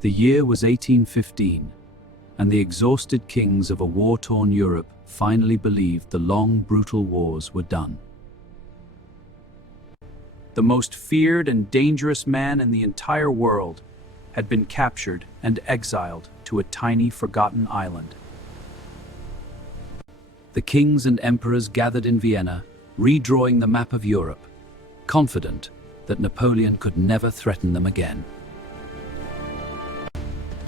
The year was 1815, and the exhausted kings of a war-torn Europe finally believed the long, brutal wars were done. The most feared and dangerous man in the entire world had been captured and exiled to a tiny, forgotten island. The kings and emperors gathered in Vienna, redrawing the map of Europe, confident that Napoleon could never threaten them again.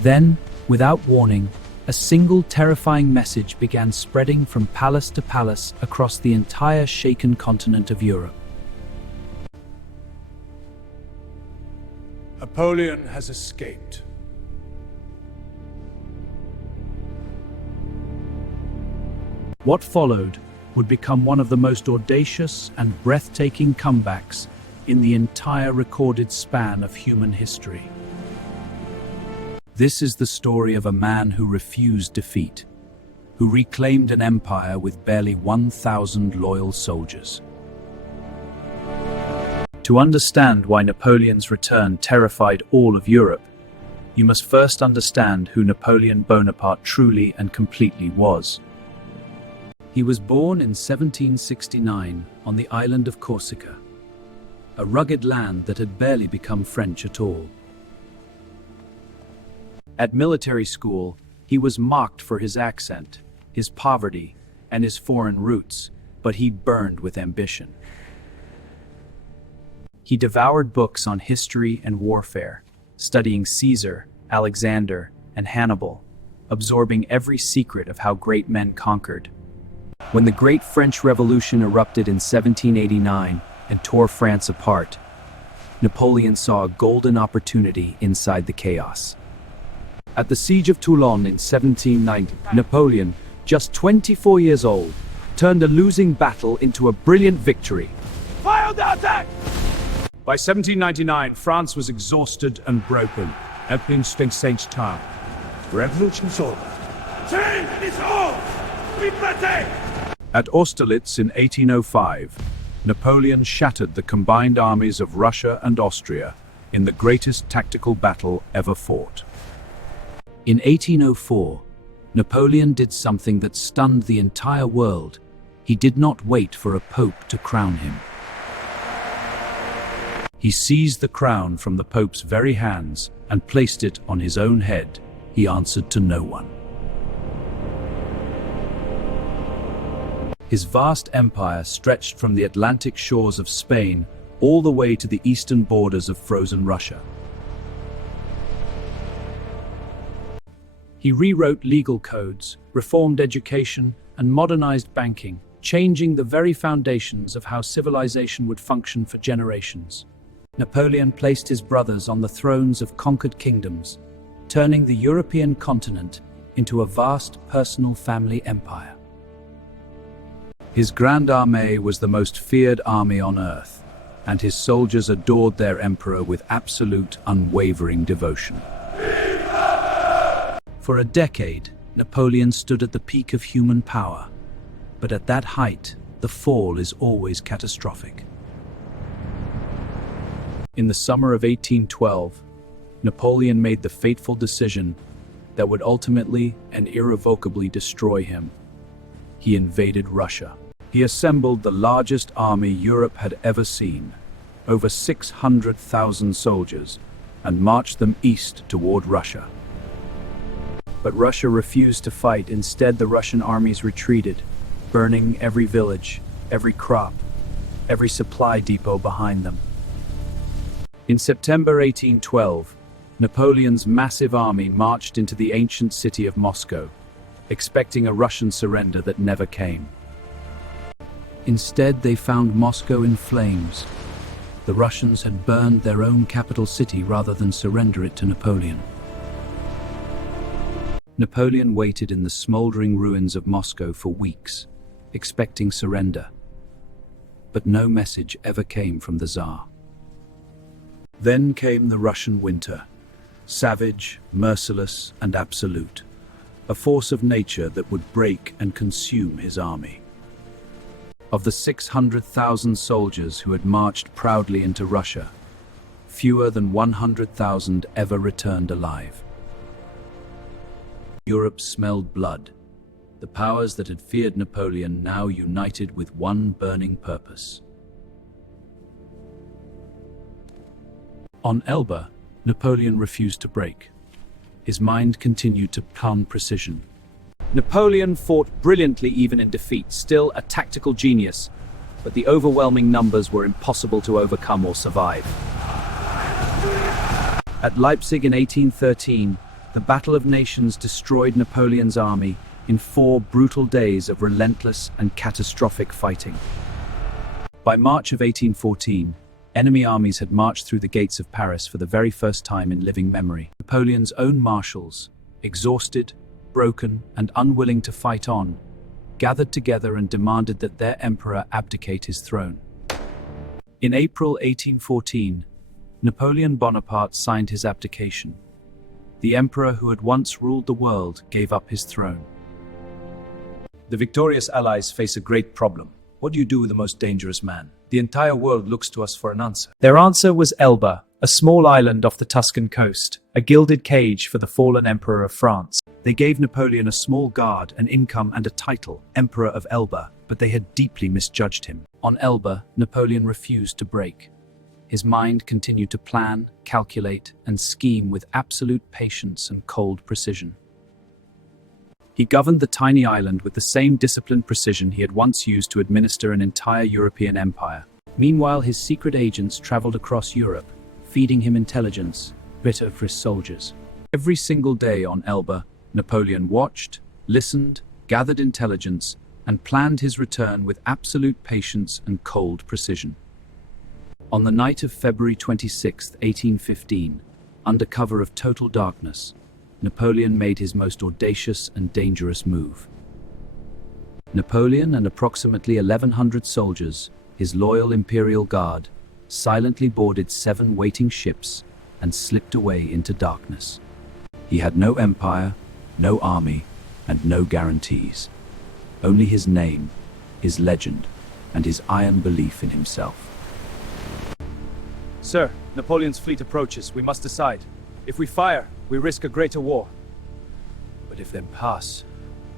Then, without warning, a single terrifying message began spreading from palace to palace across the entire shaken continent of Europe. Napoleon has escaped. What followed would become one of the most audacious and breathtaking comebacks in the entire recorded span of human history. This is the story of a man who refused defeat, who reclaimed an empire with barely 1,000 loyal soldiers. To understand why Napoleon's return terrified all of Europe, you must first understand who Napoleon Bonaparte truly and completely was. He was born in 1769 on the island of Corsica, a rugged land that had barely become French at all. At military school, he was mocked for his accent, his poverty, and his foreign roots, but he burned with ambition. He devoured books on history and warfare, studying Caesar, Alexander, and Hannibal, absorbing every secret of how great men conquered. When the Great French Revolution erupted in 1789 and tore France apart, Napoleon saw a golden opportunity inside the chaos. At the Siege of Toulon in 1790, Napoleon, just 24 years old, turned a losing battle into a brilliant victory. Fire the attack! By 1799, France was exhausted and broken. Everything changed time. Revolution's over. Change is all! Be ready! At Austerlitz in 1805, Napoleon shattered the combined armies of Russia and Austria in the greatest tactical battle ever fought. In 1804, Napoleon did something that stunned the entire world. He did not wait for a pope to crown him. He seized the crown from the Pope's very hands and placed it on his own head. He answered to no one. His vast empire stretched from the Atlantic shores of Spain all the way to the eastern borders of frozen Russia. He rewrote legal codes, reformed education, and modernized banking, changing the very foundations of how civilization would function for generations. Napoleon placed his brothers on the thrones of conquered kingdoms, turning the European continent into a vast personal family empire. His Grand Armée was the most feared army on earth, and his soldiers adored their emperor with absolute, unwavering devotion. For a decade, Napoleon stood at the peak of human power, but at that height, the fall is always catastrophic. In the summer of 1812, Napoleon made the fateful decision that would ultimately and irrevocably destroy him. He invaded Russia. He assembled the largest army Europe had ever seen, over 600,000 soldiers, and marched them east toward Russia. But Russia refused to fight. Instead, the Russian armies retreated, burning every village, every crop, every supply depot behind them. In September 1812, Napoleon's massive army marched into the ancient city of Moscow, expecting a Russian surrender that never came. Instead, they found Moscow in flames. The Russians had burned their own capital city rather than surrender it to Napoleon. Napoleon waited in the smoldering ruins of Moscow for weeks, expecting surrender. But no message ever came from the Tsar. Then came the Russian winter, savage, merciless, and absolute, a force of nature that would break and consume his army. Of the 600,000 soldiers who had marched proudly into Russia, Fewer than 100,000 ever returned alive. Europe smelled blood. The powers that had feared Napoleon now united with one burning purpose. On Elba, Napoleon refused to break. His mind continued to plan precision. Napoleon fought brilliantly even in defeat, still a tactical genius, but the overwhelming numbers were impossible to overcome or survive. At Leipzig in 1813, the Battle of Nations destroyed Napoleon's army in 4 brutal days of relentless and catastrophic fighting. By March of 1814, enemy armies had marched through the gates of Paris for the very first time in living memory. Napoleon's own marshals, exhausted, broken, and unwilling to fight on, gathered together and demanded that their emperor abdicate his throne. In April 1814, Napoleon Bonaparte signed his abdication. The emperor who had once ruled the world gave up his throne. The victorious allies face a great problem. What do you do with the most dangerous man? The entire world looks to us for an answer. Their answer was Elba, a small island off the Tuscan coast, a gilded cage for the fallen emperor of France. They gave Napoleon a small guard, an income, and a title, Emperor of Elba, but they had deeply misjudged him. On Elba, Napoleon refused to break. His mind continued to plan, calculate, and scheme with absolute patience and cold precision. He governed the tiny island with the same disciplined precision he had once used to administer an entire European empire. Meanwhile, his secret agents traveled across Europe, feeding him intelligence, bitter for his soldiers. Every single day on Elba, Napoleon watched, listened, gathered intelligence, and planned his return with absolute patience and cold precision. On the night of February 26, 1815, under cover of total darkness, Napoleon made his most audacious and dangerous move. Napoleon and approximately 1,100 soldiers, his loyal imperial guard, silently boarded 7 waiting ships and slipped away into darkness. He had no empire, no army, and no guarantees. Only his name, his legend, and his iron belief in himself. Sir, Napoleon's fleet approaches. We must decide. If we fire, we risk a greater war. But if they pass,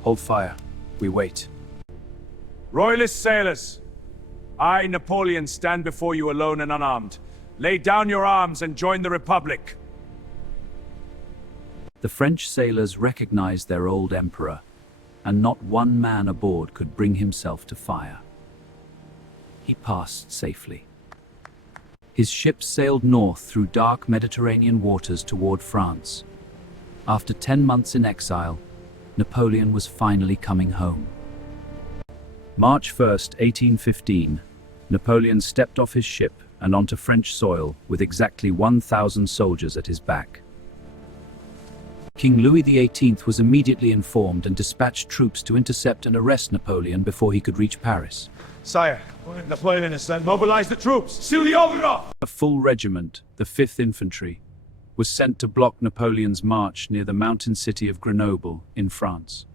hold fire. We wait. Royalist sailors, I, Napoleon, stand before you alone and unarmed. Lay down your arms and join the Republic. The French sailors recognized their old emperor, and not one man aboard could bring himself to fire. He passed safely. His ships sailed north through dark Mediterranean waters toward France. After 10 months in exile, Napoleon was finally coming home. March 1st, 1815, Napoleon stepped off his ship and onto French soil with exactly 1,000 soldiers at his back. King Louis XVIII was immediately informed and dispatched troops to intercept and arrest Napoleon before he could reach Paris. Sire, Napoleon has sent. Mobilize the troops. Seal the order! A full regiment, the 5th Infantry, was sent to block Napoleon's march near the mountain city of Grenoble in France.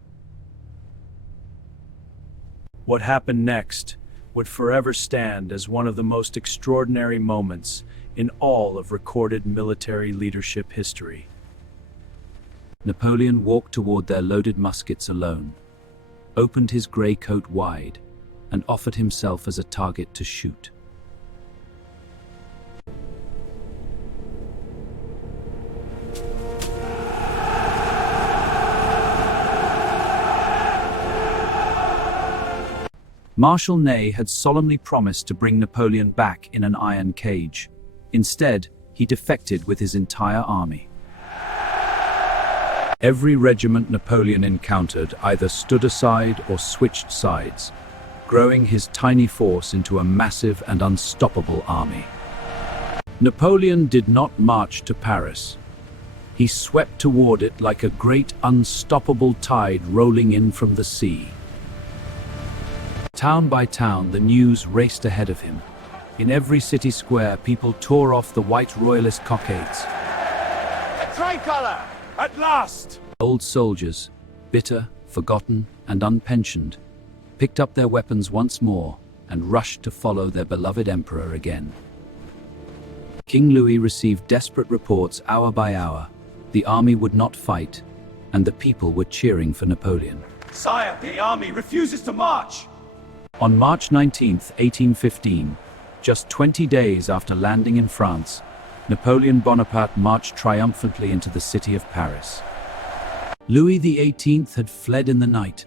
What happened next would forever stand as one of the most extraordinary moments in all of recorded military leadership history. Napoleon walked toward their loaded muskets alone, opened his grey coat wide, and offered himself as a target to shoot. Marshal Ney had solemnly promised to bring Napoleon back in an iron cage. Instead, he defected with his entire army. Every regiment Napoleon encountered either stood aside or switched sides, growing his tiny force into a massive and unstoppable army. Napoleon did not march to Paris. He swept toward it like a great unstoppable tide rolling in from the sea. Town by town, the news raced ahead of him. In every city square, people tore off the white royalist cockades. Tricolor! At last! Old soldiers, bitter, forgotten, and unpensioned, picked up their weapons once more and rushed to follow their beloved emperor again. King Louis received desperate reports hour by hour. The army would not fight, and the people were cheering for Napoleon. Sire, the army refuses to march! On March 19, 1815, just 20 days after landing in France, Napoleon Bonaparte marched triumphantly into the city of Paris. Louis XVIII had fled in the night.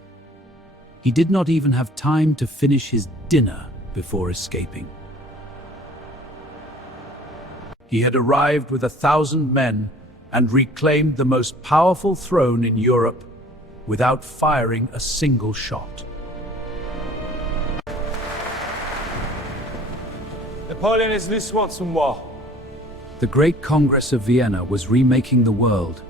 He did not even have time to finish his dinner before escaping. He had arrived with 1,000 men and reclaimed the most powerful throne in Europe without firing a single shot. Napoleon is this once more. The Great Congress of Vienna was remaking the world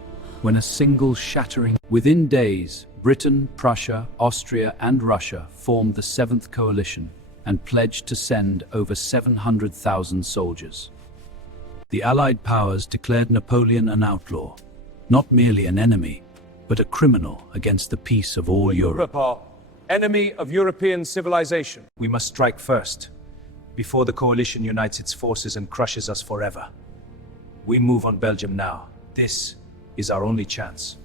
when a single shattering. Within days, Britain, Prussia, Austria, and Russia formed the Seventh Coalition and pledged to send over 700,000 soldiers. The Allied powers declared Napoleon an outlaw, not merely an enemy, but a criminal against the peace of all Europe. Enemy of European civilization. We must strike first, before the coalition unites its forces and crushes us forever. We move on Belgium now. This is our only chance.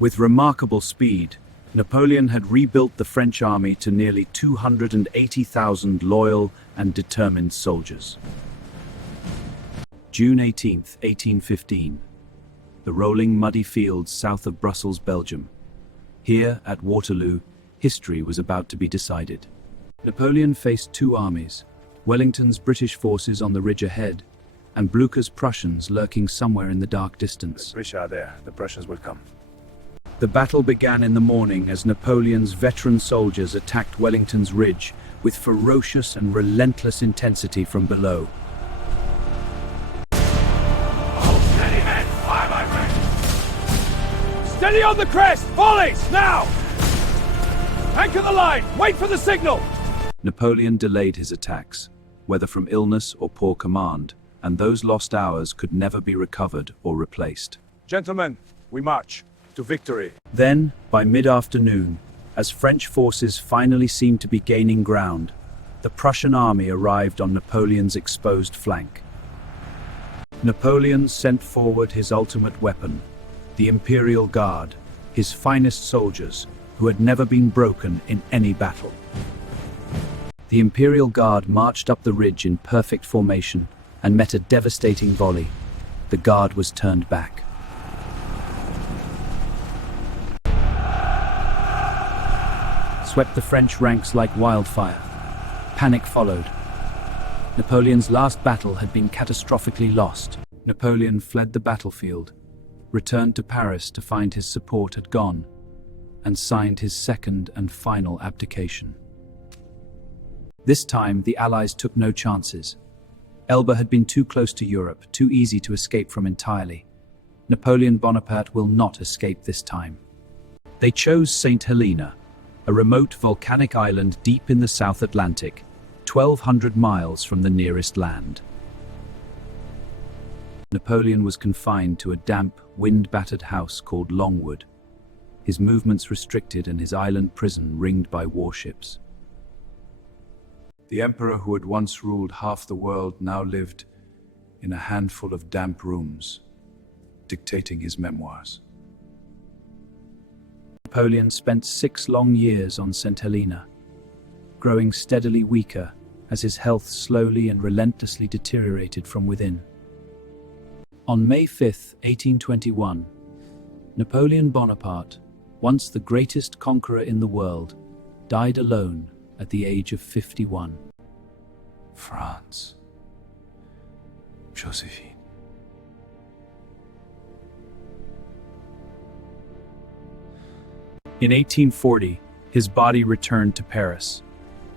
With remarkable speed, Napoleon had rebuilt the French army to nearly 280,000 loyal and determined soldiers. June 18, 1815. The rolling muddy fields south of Brussels, Belgium. Here, at Waterloo, history was about to be decided. Napoleon faced two armies, Wellington's British forces on the ridge ahead, and Blucher's Prussians lurking somewhere in the dark distance. The British are there. The Prussians will come. The battle began in the morning as Napoleon's veteran soldiers attacked Wellington's ridge with ferocious and relentless intensity from below. Steady, men! Fire my friend! Steady on the crest! Volleys! Now! Anchor the line! Wait for the signal! Napoleon delayed his attacks, whether from illness or poor command, and those lost hours could never be recovered or replaced. Gentlemen, we march to victory. Then, by mid-afternoon, as French forces finally seemed to be gaining ground, the Prussian army arrived on Napoleon's exposed flank. Napoleon sent forward his ultimate weapon, the Imperial Guard, his finest soldiers, who had never been broken in any battle. The Imperial Guard marched up the ridge in perfect formation and met a devastating volley. The Guard was turned back. Swept the French ranks like wildfire. Panic followed. Napoleon's last battle had been catastrophically lost. Napoleon fled the battlefield, returned to Paris to find his support had gone, and signed his second and final abdication. This time, the Allies took no chances. Elba had been too close to Europe, too easy to escape from entirely. Napoleon Bonaparte will not escape this time. They chose St. Helena, a remote volcanic island deep in the South Atlantic, 1,200 miles from the nearest land. Napoleon was confined to a damp, wind-battered house called Longwood, his movements restricted and his island prison ringed by warships. The emperor who had once ruled half the world now lived in a handful of damp rooms, dictating his memoirs. Napoleon spent 6 long years on St. Helena, growing steadily weaker as his health slowly and relentlessly deteriorated from within. On May 5, 1821, Napoleon Bonaparte, once the greatest conqueror in the world, died alone at the age of 51. France. Josephine. In 1840, his body returned to Paris.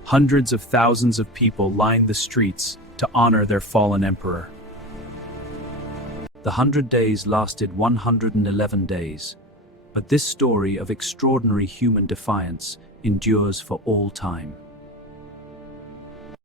Hundreds of thousands of people lined the streets to honor their fallen emperor. The 100 days lasted 111 days, but this story of extraordinary human defiance endures for all time.